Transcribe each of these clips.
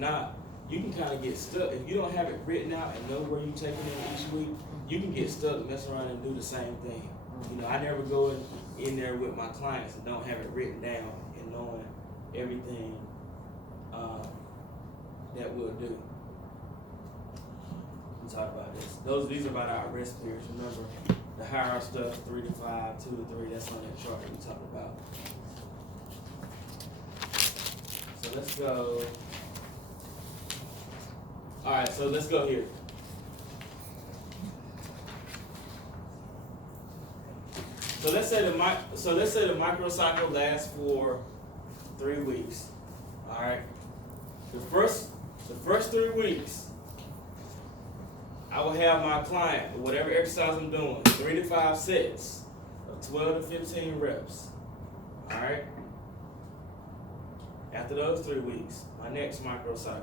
not, you can kind of get stuck. If you don't have it written out and know where you're taking it each week, you can get stuck, mess around and do the same thing. You know, I never go in there with my clients and don't have it written down and knowing everything that we'll do. We talk about this. These are about our rest periods. Remember, the higher stuff, 3 to 5, 2 to 3, that's on that chart that we talked about. So let's go. All right, so let's go here. So let's say the microcycle lasts for 3 weeks. All right. The first 3 weeks, I will have my client, whatever exercise I'm doing, 3 to 5 sets of 12 to 15 reps. All right. After those 3 weeks, my next microcycle.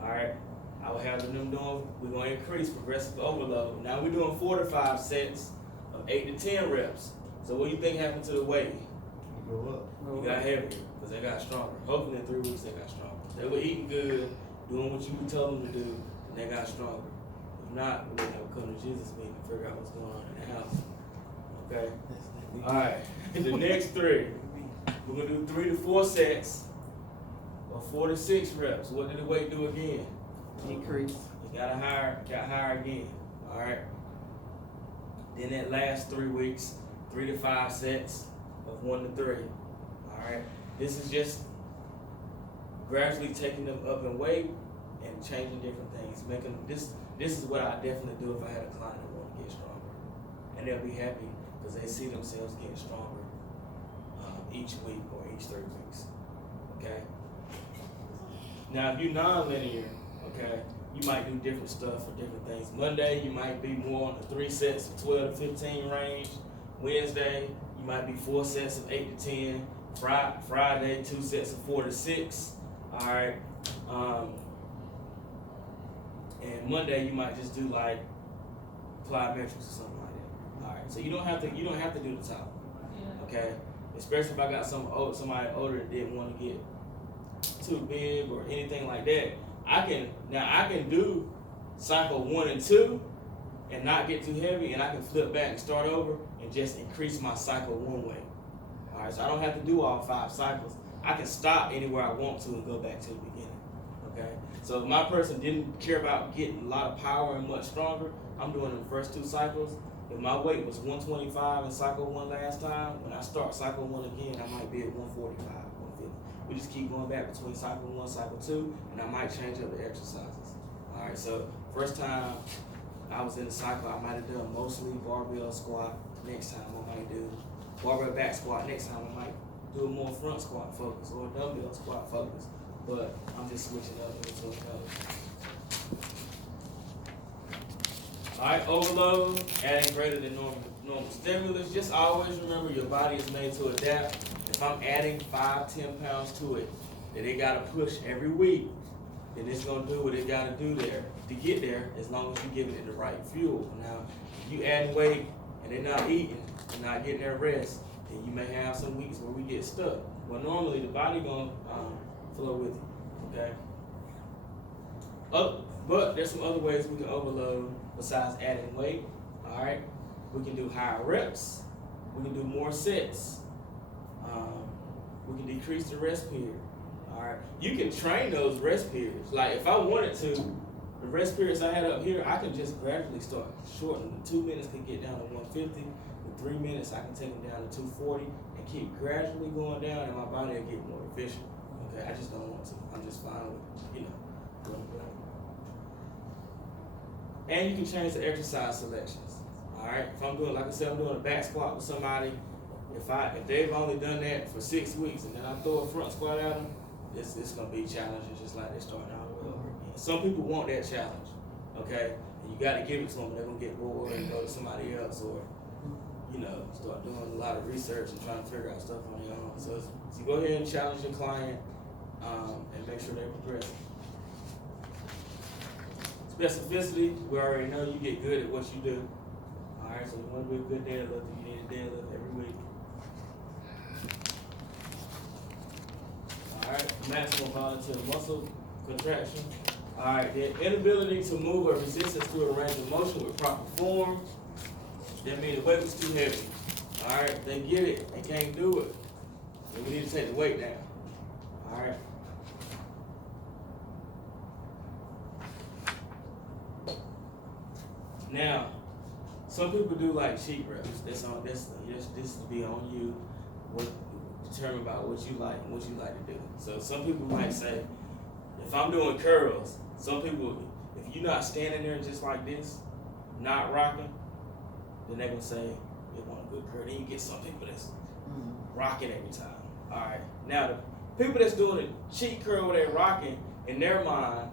All right. I will have them doing. We're going to increase progressive overload. Now we're doing 4 to 5 sets of 8 to 10 reps. So what do you think happened to the weight? Go up. You got heavier because they got stronger. Hopefully in 3 weeks they got stronger. They were eating good, doing what you told them to do, and they got stronger. If not, we're going to come to Jesus meeting and figure out what's going on in the house. Okay? All right. The next 3, we're going to do 3 to 4 sets of 4 to 6 reps. What did the weight do again? Decrease. It got higher again. All right. Then that last 3 weeks, 3 to 5 sets of 1 to 3. All right. This is just gradually taking them up in weight and changing different things. Making this is what I definitely do if I had a client that want to get stronger, and they'll be happy because they see themselves getting stronger each week or each 3 weeks. Okay. Now, if you're non-linear, okay, you might do different stuff for different things. Monday, you might be more on the 3 sets of 12 to 15 range. Wednesday, you might be 4 sets of 8 to 10. Friday, 2 sets of 4 to 6. All right. And Monday, you might just do like plyometrics or something like that. All right. So you don't have to do the top. Okay. Especially if I got somebody older that didn't want to get too big or anything like that. I can do cycle 1 and 2 and not get too heavy, and I can flip back and start over and just increase my cycle 1 weight. All right, so I don't have to do all 5 cycles. I can stop anywhere I want to and go back to the beginning. Okay, so if my person didn't care about getting a lot of power and much stronger, I'm doing the first 2 cycles. If my weight was 125 in cycle 1 last time, when I start cycle 1 again, I might be at 145, 150. We just keep going back between cycle 1, cycle 2, and I might change up the exercises. All right, so first time I was in the cycle, I might have done mostly barbell squat. Next time I might do barbell back squat. Next time I might do a more front squat focus or a dumbbell squat focus. But I'm just switching up into another. All right, overload, adding greater than normal stimulus. Just always remember your body is made to adapt. If I'm adding 5-10 pounds to it, that it got to push every week, then it's going to do what it got to do there to get there, as long as you give it the right fuel. Now, if you add weight and they're not eating and not getting their rest, then you may have some weeks where we get stuck. Well, normally the body going to flow with you, okay? But there's some other ways we can overload besides adding weight, all right? We can do higher reps. We can do more sets. We can decrease the rest period. All right, you can train those rest periods. Like if I wanted to, the rest periods I had up here, I can just gradually start shortening. The 2 minutes can get down to 150. The 3 minutes I can take them down to 240, and keep gradually going down, and my body will get more efficient. Okay, I just don't want to. I'm just fine with going down. And you can change the exercise selections. All right, if I'm doing, like I said, I'm doing a back squat with somebody. If they've only done that for 6 weeks and then I throw a front squat at them, it's going to be challenging, just like they're starting out over again. Some people want that challenge, okay? And you got to give it to them. They're going to get bored and go to somebody else, or start doing a lot of research and trying to figure out stuff on their own. So go ahead and challenge your client and make sure they're progressing. Specificity, we already know you get good at what you do. All right, so you want to be a good deadlifter, you need a deadlift every week. All right, maximum voluntary muscle contraction. All right, the inability to move or resistance to a range of motion with proper form. That means the weight was too heavy. All right, they get it, they can't do it. Then we need to take the weight down. All right. Now, some people do like cheat reps. This to be on you. What determine about what you like and what you like to do. So some people might say, if I'm doing curls, some people, if you're not standing there just like this, not rocking, then they're gonna say they want a good curl. Then you get some people that's rocking every time. All right. Now the people that's doing a cheat curl where they're rocking, in their mind,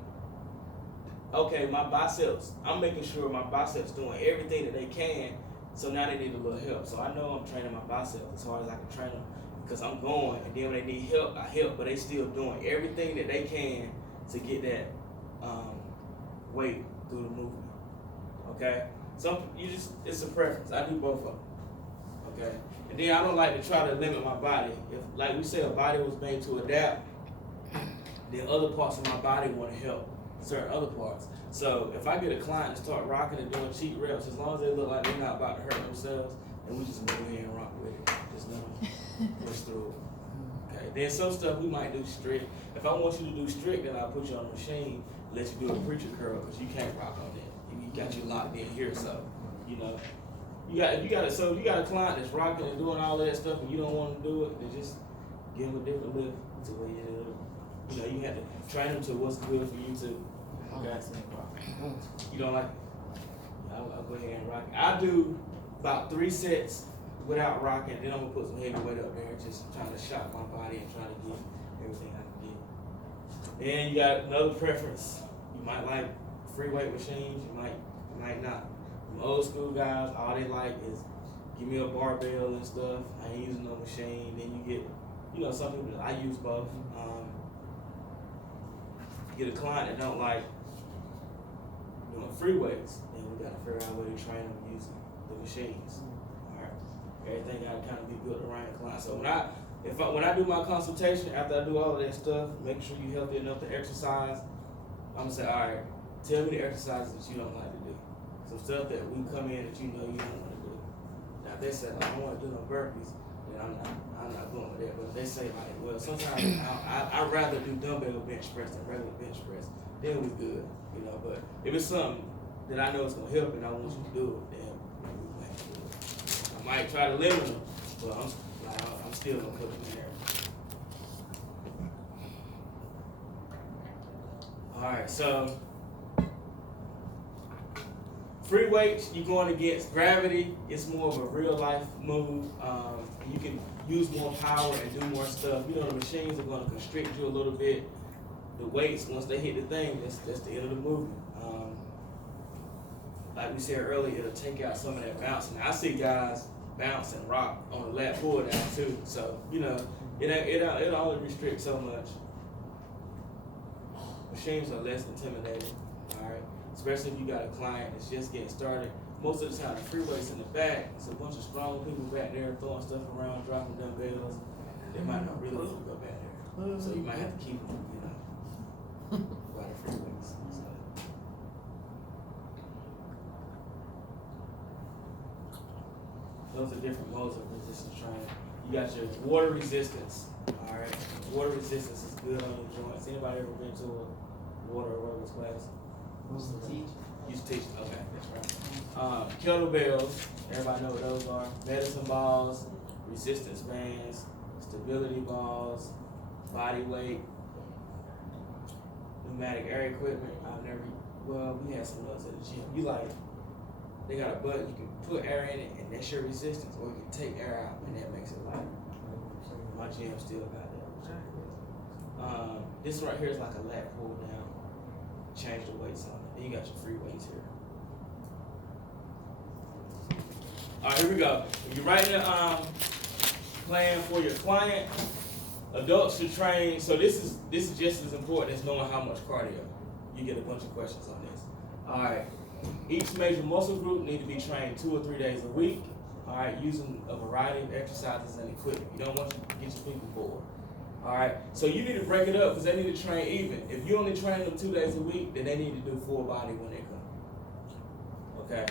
okay, my biceps, I'm making sure my biceps doing everything that they can, so now they need a little help. So I know I'm training my biceps as hard as I can train them because I'm going, and then when they need help, I help, but they still doing everything that they can to get that weight through the movement. Okay? It's a preference. I do both of them. Okay? And then I don't like to try to limit my body. If, like we said, a body was made to adapt, then other parts of my body want to help certain other parts. So if I get a client to start rocking and doing cheat reps, as long as they look like they're not about to hurt themselves, then we just go ahead and rock with it. Just let them push through it. Okay. Then some stuff we might do strict. If I want you to do strict, then I'll put you on the machine, let you do a preacher curl because you can't rock on that. You got you locked in here, so you know. You got a client that's rocking and doing all that stuff and you don't want to do it, then just give them a different lift to where you have to train them to what's good for you to. Okay. You don't like it? I'll go ahead and rock it. I do about 3 sets without rocking, then I'm gonna put some heavy weight up there, just trying to shock my body and trying to get everything I can get. Then you got another preference. You might like free weight machines, you might not. Some old school guys, all they like is give me a barbell and stuff. I ain't using no machine. Then you get, some people, I use both. Get a client that don't like doing free weights, then we gotta figure out a way to train them using the machines. All right, everything gotta kind of be built around the client. So when I do my consultation, after I do all of that stuff, make sure you're healthy enough to exercise. I'm gonna say, all right, tell me the exercises that you don't like to do. Some stuff that we come in that you know you don't want to do. Now if they say, I don't want to do no burpees, then I'm not going with that. But if they say like, well, sometimes I'd rather do dumbbell bench press than regular bench press, then we good, But if it's something that I know is gonna help and I want you to do it, then we might do it. I might try to limit them, but I'm still gonna put them in there. All right, so free weights, you're going against gravity. It's more of a real life move. You can use more power and do more stuff. The machines are going to constrict you a little bit. The weights, once they hit the thing, that's the end of the movement. Like we said earlier, it'll take out some of that bouncing. I see guys bounce and rock on the lat pull down too. So it only restricts so much. Machines are less intimidating. All right. Especially if you got a client that's just getting started. Most of the time, the free weights in the back, it's a bunch of strong people back there throwing stuff around, dropping dumbbells. They might not really want to go back there. So you might have to keep them, by the free weights. So. Those are different modes of resistance training. You got your water resistance. All right. Water resistance is good on your joints. Anybody ever been to a water aerobics class? Used to teach. Used to teach. Okay, that's right. Kettlebells. Everybody know what those are. Medicine balls, resistance bands, stability balls, body weight, pneumatic air equipment. We had some of those at the gym. They got a button, you can put air in it and that's your resistance, or you can take air out and that makes it lighter. My gym still got that. This right here is like a lat pull down. Change the weights on it. Then you got your free weights here. All right, here we go. When you're writing a plan for your client, adults should train. So this is just as important as knowing how much cardio. You get a bunch of questions on this. All right. Each major muscle group need to be trained 2 or 3 days a week. All right, using a variety of exercises and equipment. You don't want to get your people bored. All right, so you need to break it up because they need to train even. If you only train them 2 days a week, then they need to do full body when they come. Okay,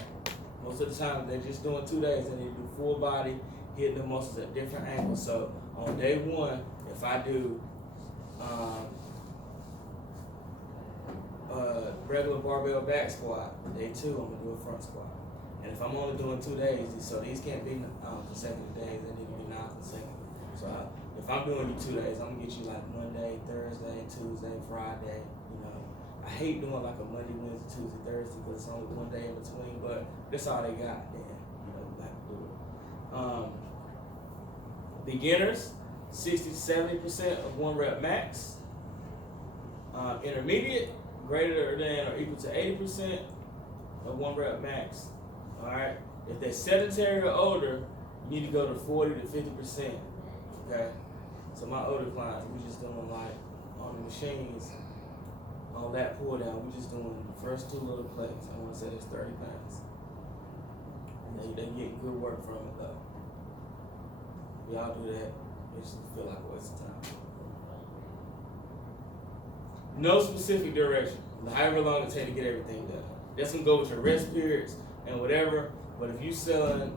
most of the time they're just doing 2 days. They need to do full body, hit the muscles at different angles. So on day one, if I do regular barbell back squat, day 2 I'm gonna do a front squat. And if I'm only doing 2 days, so these can't be consecutive days. They need to be non-consecutive. So if I'm doing you 2 days, I'm gonna get you like Monday, Thursday, Tuesday, Friday. You know, I hate doing like a Monday, Wednesday, Tuesday, Thursday because it's only 1 day in between. But that's all they got. Then you know, we have to do it. Beginners, 60 to 70% of 1 rep max. Intermediate, greater than or equal to 80% of 1 rep max. All right. If they're sedentary or older, you need to go to 40 to 50%. Okay. So my older clients, we just doing like on the machines, on that pull down, we just doing the first 2 little plates. I want to say it's 30 pounds. And they get good work from it though. Y'all do that, it just feel like a waste of time. No specific direction. However long it takes to get everything done. That's gonna go with your rest periods and whatever. But if you selling,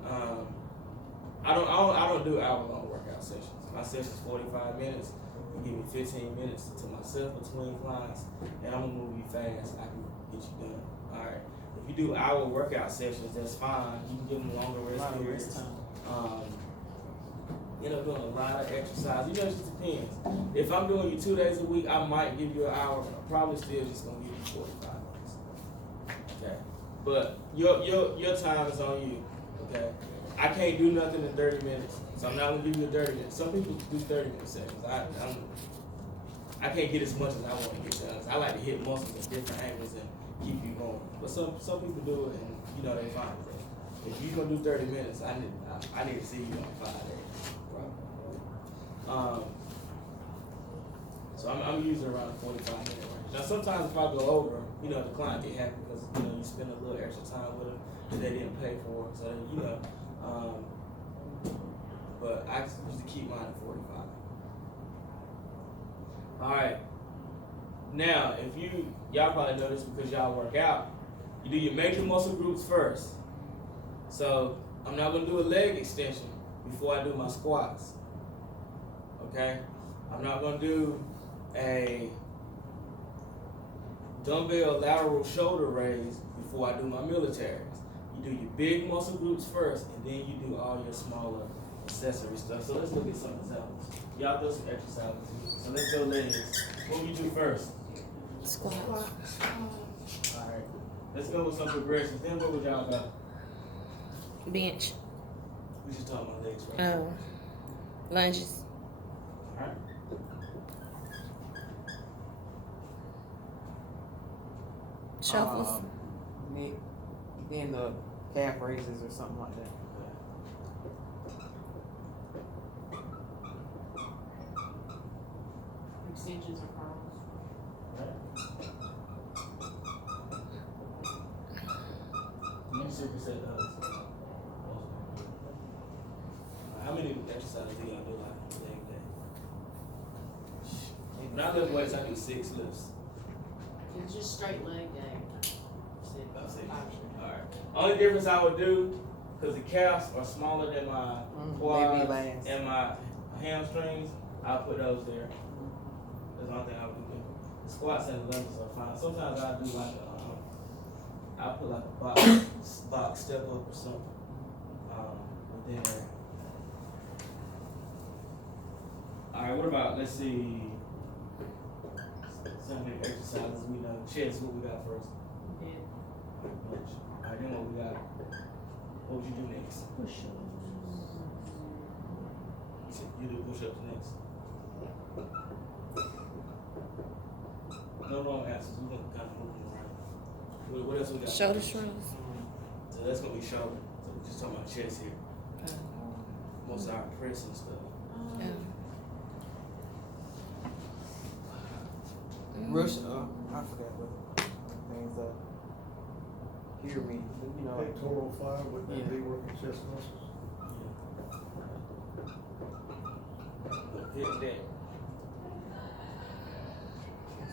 I don't do hour-long workout sessions. My session's 45 minutes. You give me 15 minutes to myself between clients, and I'm gonna move you fast. I can get you done. All right. If you do hour workout sessions, that's fine. You can give them longer rest periods. End up doing a lot of exercise. You know, it just depends. If I'm doing you 2 days a week, I might give you an hour, but I'm probably still just gonna give you 45 minutes. Okay. But your time is on you. Okay. I can't do nothing in 30 minutes, so I'm not gonna give you a 30 minutes. Some people do 30-minute sessions. I can't get as much as I want to get done. I like to hit muscles at different angles and keep you going. But some people do it, and you know they fine with it. If you're gonna do 30 minutes, I need to see you on 5 days. So I'm usually around 45-minute range. Now sometimes if I go over, you know, the client get happy because you know you spend a little extra time with them that they didn't pay for. So you know, but I usually keep mine at 45. All right. Now, if y'all probably know this because y'all work out, you do your major muscle groups first. So I'm not gonna do a leg extension before I do my squats. Okay? I'm not gonna do a dumbbell lateral shoulder raise before I do my militaries. You do your big muscle groups first, and then you do all your smaller accessory stuff. So let's look at some examples. Y'all do some exercises. So let's go legs. What we do first? Squat. All right. Let's go with some progressions. Then what would y'all go? Bench. We just talking about legs, right? Oh. Lunges. All right. Shuffles. Then the calf raises or something like that. Extensions or curls. You superset those. How many exercises do y'all do like on leg day? When I lift weights, I do 6 lifts. It's just straight leg day. About 6. Alright. Only difference I would do, because the calves are smaller than my quads and my hamstrings, I'll put those there. That's the only thing I would do. The squats and the lunges are fine. Sometimes I do like I'll put like a box step up or something within there. Alright, what about, let's see, so many exercises we know. Chest, what we got first? Yeah. Alright, then what we got? What would you do next? Push-ups. You do push-ups next. No wrong answers. We're gonna kind of move them around. What else we got? Shoulder shrugs. So that's gonna be shoulder. So we're just talking about chest here. Most of our press and stuff. Yeah. Rush, I forgot what things hear me, you know. Pectoral fly, would Yeah. that be working chest muscles? Hit that.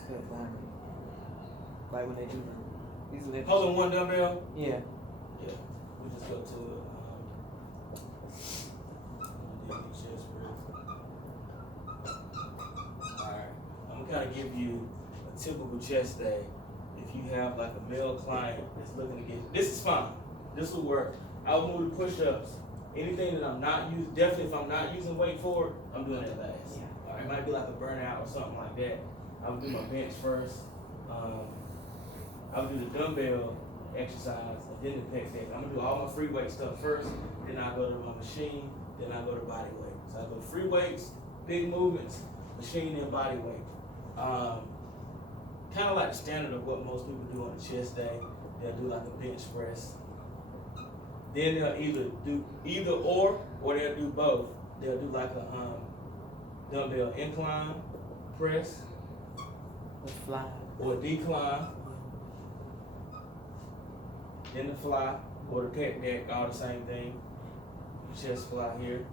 cut down. Like when they do these electric. Holding one dumbbell. Yeah. Yeah. We just go to it. Chest press. Alright. I'm gonna kind of give you a typical chest day. If you have like a male client that's looking to get, this is fine. This will work. I will move to push-ups. Anything that I'm not using, definitely if I'm not using weight for it, I'm doing it last. Yeah. It might be like a burnout or something like that. I would do my bench first. I would do the dumbbell exercise and then the pec deck. I'm gonna do all my free weight stuff first, then I go to my machine, then I go to body weight. So I go free weights, big movements, machine and body weight. Kind of like the standard of what most people do on a chest day. They'll do like a bench press. Then they'll either do either or they'll do both. They'll do like a dumbbell incline press The fly. or decline. Then the fly or the pec deck, all the same thing. Chest fly here.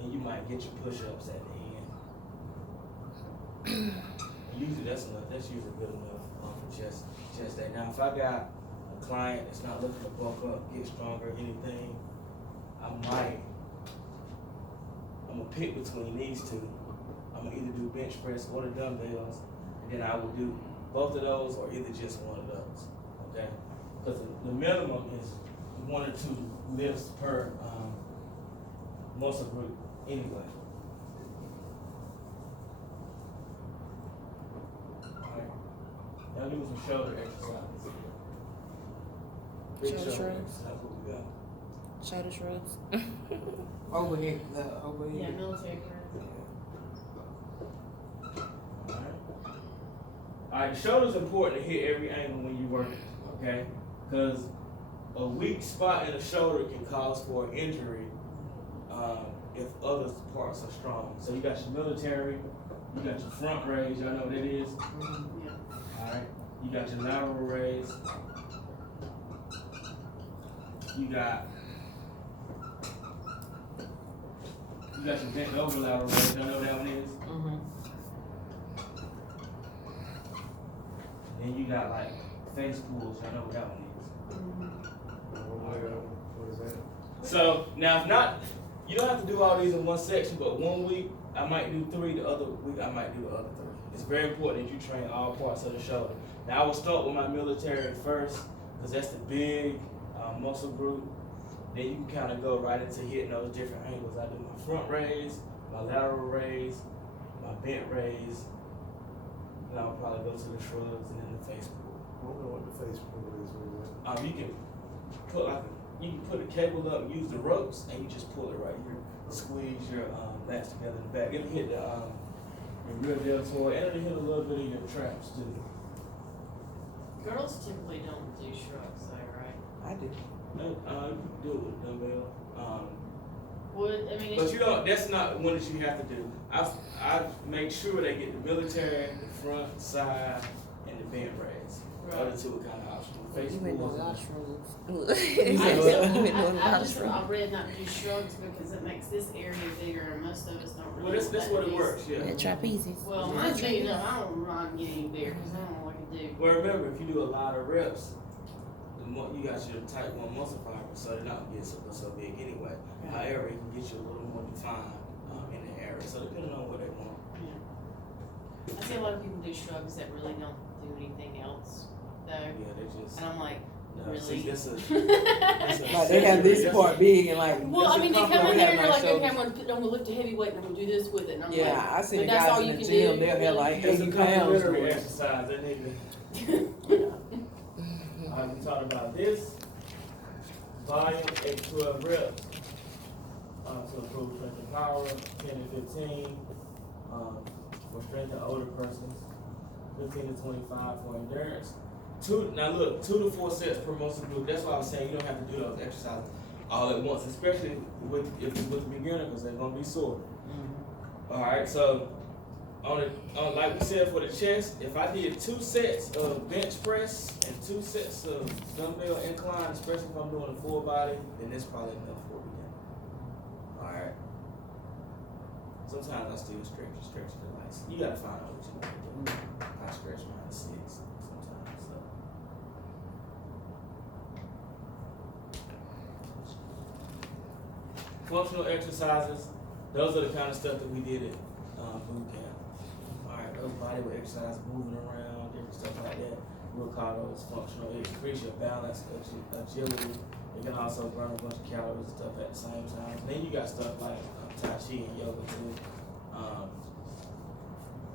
Then you might get your push-ups at the end. Usually that's enough. That's usually good enough for chest day. Now if I got a client that's not looking to bulk up, get stronger, anything, I'm gonna pick between these two. I'm gonna either do bench press or the dumbbells, and then I will do both of those or either just one of those. Okay? Because the minimum is 1 or 2 lifts per muscle group anyway. Alright. Now do some shoulder exercises. Big Shoulder shoulder shrugs. exercise, what we got? Shoulder shrugs. Overhead. The overhead. Yeah, military curve. Alright, the shoulder's important to hit every angle when you work, okay? Because a weak spot in the shoulder can cause for an injury if other parts are strong. So you got your military, you got your front raise, y'all know what that is? Yeah. Alright, you got your lateral raise. You got your bent over lateral raise, y'all know what that one is? Mm-hmm. Then you got like face pulls, y'all know what that one is. What is that? So now if not, you don't have to do all these in one section, but one week I might do 3, the other week I might do the other 3. It's very important that you train all parts of the shoulder. Now I will start with my military first, because that's the big muscle group. Then you can kind of go right into hitting those different angles. I do my front raise, my lateral raise, my bent raise, and I'll probably go to the shrugs and then the face pull. I don't know what the face pull is. What is You can put a cable up and use the ropes, and you just pull it right here. Squeeze your lats together in the back. It'll hit your rear deltoid, and it'll hit a little bit of your traps too. Girls typically don't do shrugs though, right? I do. You can do it with dumbbell. But you don't. That's not one that you have to do. I make sure they get the military, the front, side, and the bent raise. The other two are kind of optional. Face You been doing pulls a lot and- of shrugs. You You said been what? doing a lot I of just I shrugs. read not to do shrugs because it makes this area bigger and most of us don't really. Well, that's know what it is. works. Yeah. And trapezes. Well, Yeah, mine's big trapeze. enough. I don't mind getting any bigger because I don't know what I can do. Well, remember, if you do a lot of reps, the more you got your type 1 muscle fiber, so they're not gonna get so big anyway. However, it can get you a little more defined in the area. So depending on what they want. I see a lot of people do shrugs that really don't do anything else though, Yeah, they just. and I'm like, No, really? see, that's a Like they have this part big and like. Well, I mean, they that's come what in we there and have they're like, on okay, I'm shoulders. gonna lift a heavy weight and I'm gonna do this with it, and I'm Yeah, I seen but the that's guys all in you the can gym. do? They'll have like It's a 80 pounds. complementary doing it. exercise. That nigga. We talked about this. Volume, 8 to 12 reps. To improve strength and power, 10 to 15. For strength and older persons, 15 to 25 for endurance. 2 to 4 sets per muscle group. That's why I was saying you don't have to do those exercises all at once, especially with the beginner, because they're gonna be sore. All right, so on like we said for the chest, if I did 2 sets of bench press and 2 sets of dumbbell incline, especially if I'm doing a full body, then that's probably enough for a beginner. All right. Sometimes I still stretch the lights. You gotta find out what you want to do. I stretch mine to 6 sometimes. So. Functional exercises. Those are the kind of stuff that we did at boot camp. Alright, those bodyweight exercises, moving around, different stuff like that. We'll call those functional. It increase your balance, agility. It can also burn a bunch of calories and stuff at the same time. Then you got stuff like Tai Chi and yoga too.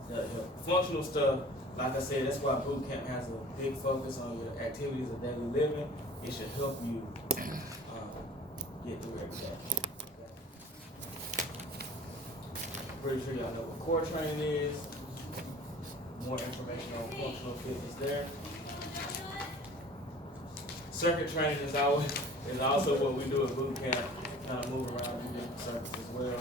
That'll help. Functional stuff, like I said, that's why boot camp has a big focus on your activities of daily living. It should help you get through every day. Pretty sure y'all know what core training is. More information on functional fitness there. Circuit training is also what we do at boot camp. Kind of move around in different circuits as well.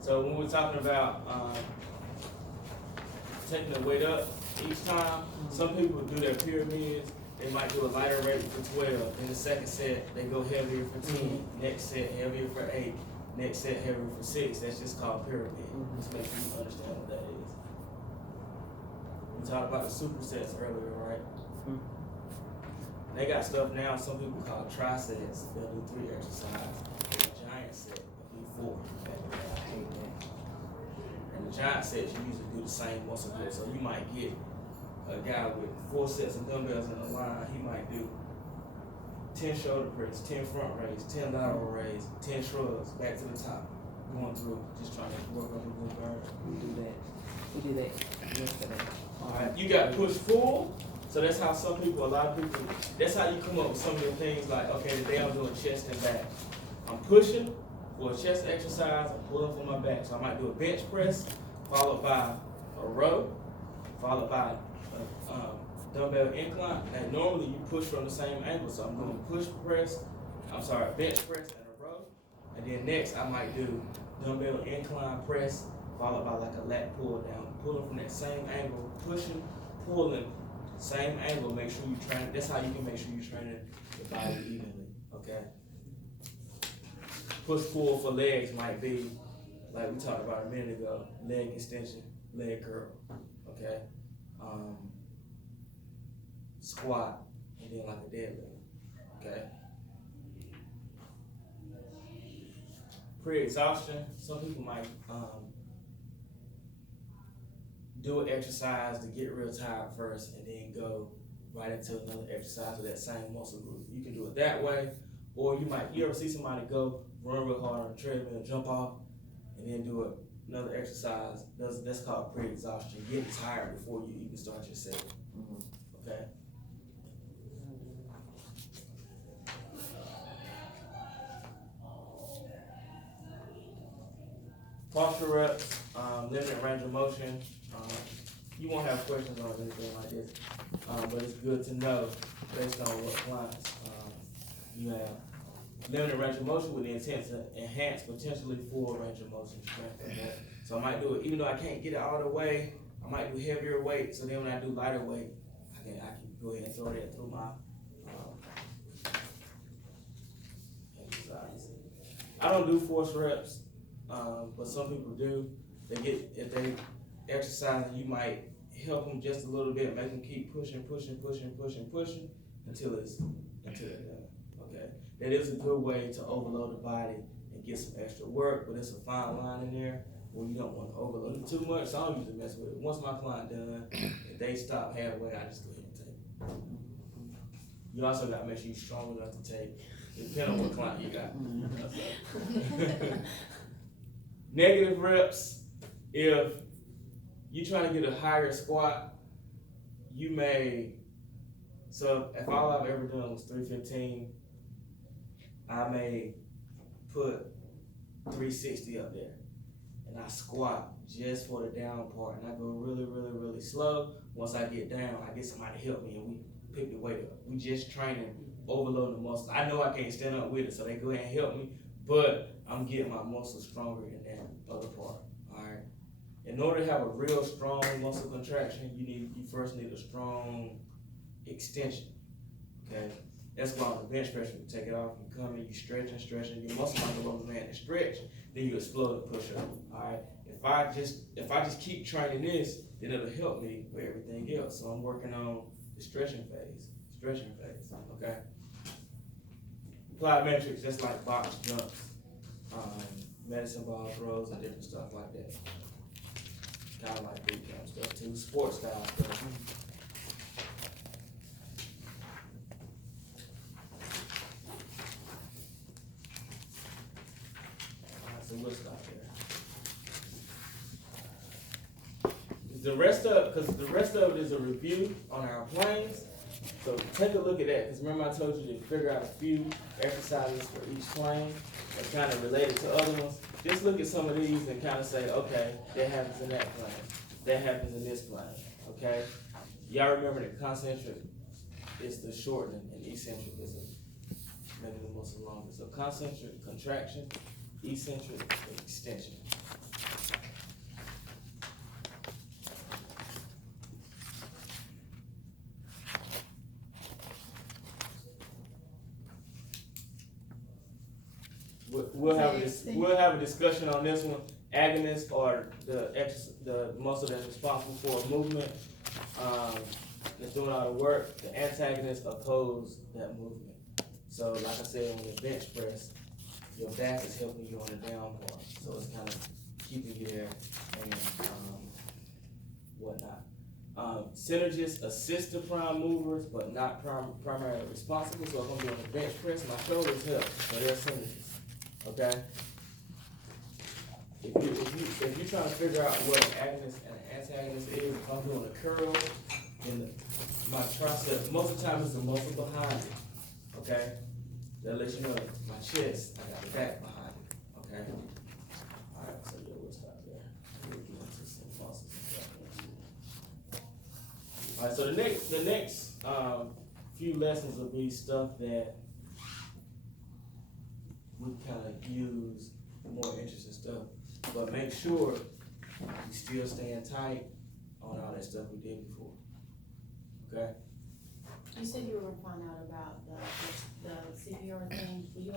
So when we're talking about taking the weight up each time, some people do their pyramids. They might do a lighter rate for 12. In the second set, they go heavier for 10. Next set, heavier for 8. Next set, heavier for 6. That's just called pyramid. Just make sure you understand what that is. We talked about the supersets earlier, right? They got stuff now, some people call trisets. They'll do 3 exercises. The giant set will do 4. I hate that. And the giant sets, you usually do the same muscle group. So you might get a guy with 4 sets of dumbbells in a line. He might do 10 shoulder press, 10 front raise, 10 lateral raise, 10 shrugs, back to the top, going through, just trying to work up a good burn. We do that yesterday. Alright, you got push pull. So that's how a lot of people, that's how you come up with some of the things like, okay, today I'm doing chest and back. I'm pushing for a chest exercise, I'm pulling for my back. So I might do a bench press, followed by a row, followed by a dumbbell incline. And normally you push from the same angle. So I'm doing bench press and a row. And then next I might do dumbbell incline press, followed by like a lat pull down. Pulling from that same angle, pushing, pulling, same angle. Make sure you train. That's how you can make sure you're training your body evenly. Okay. Push pull for legs might be like we talked about a minute ago. Leg extension, leg curl. Okay. Squat and then like a deadlift. Okay. Pre-exhaustion. Some people might do an exercise to get real tired first and then go right into another exercise with that same muscle group. You can do it that way, or you ever see somebody go run real hard on a treadmill, jump off, and then do another exercise. That's called pre-exhaustion. Getting tired before you even start your set. Okay. Partial reps, limited range of motion. You won't have questions on anything like this, but it's good to know based on what clients you have. Limited range of motion with the intent to enhance potentially full range of motion strength. So I might do it, even though I can't get it all the way, I might do heavier weight. So then when I do lighter weight, I can go ahead and throw that through my exercise. I don't do force reps, but some people do. If they exercise, you might help them just a little bit, make them keep pushing until they're done. Okay, that is a good way to overload the body and get some extra work, but it's a fine line in there where you don't want to overload it too much. So I don't usually mess with it. Once my client done, if they stop halfway, I just go ahead and take it. You also got to make sure you're strong enough to take, depending on what client you got. Negative reps. If you're trying to get a higher squat, so if all I've ever done was 315, I may put 360 up there. And I squat just for the down part. And I go really slow. Once I get down, I get somebody to help me and we pick the weight up. We just training, overloading the muscle. I know I can't stand up with it, so they go ahead and help me, but I'm getting my muscles stronger in that other part. Alright. In order to have a real strong muscle contraction, you first need a strong extension. Okay? That's why on the bench press, you take it off, you come in, you stretching, your muscle micro man to stretch, then you explode the push up. Alright? If I just keep training this, then it'll help me with everything else. So I'm working on the stretching phase. Okay? Plyometrics, just like box jumps, medicine ball throws, and different stuff like that. Kind of like boot camp stuff too, sports style stuff. Alright, so we'll stop there. The rest of it is a review on our planes. So take a look at that, because remember I told you to figure out a few exercises for each plane that kind of related to other ones. Just look at some of these and kind of say, okay, that happens in that plane. That happens in this plane, okay? Y'all remember that concentric is the shortening and eccentric is making the muscle longer. So concentric contraction, eccentric extension. We'll have a discussion on this one. Agonist or the muscle that's responsible for movement, that's doing all the work. The antagonist oppose that movement. So like I said, on the bench press, your back is helping you on the down part. So it's kind of keeping you there and whatnot. Synergists assist the prime movers, but not primarily responsible. So if I'm doing the bench press, my shoulders help. So they're synergists. Okay? If you're trying to figure out what an agonist and an antagonist is, if I'm doing a curl, then my tricep, most of the time it's the muscle behind it. Okay? That lets you know that my chest, I got the back behind it. Okay? Alright, so yeah, we'll stop there. We'll get into some muscles and stuff. Alright, so the next few lessons will be stuff that we kind of use more interesting stuff. But make sure you still staying tight on all that stuff we did before. Okay? You said you were gonna find out about the CPR thing. Will you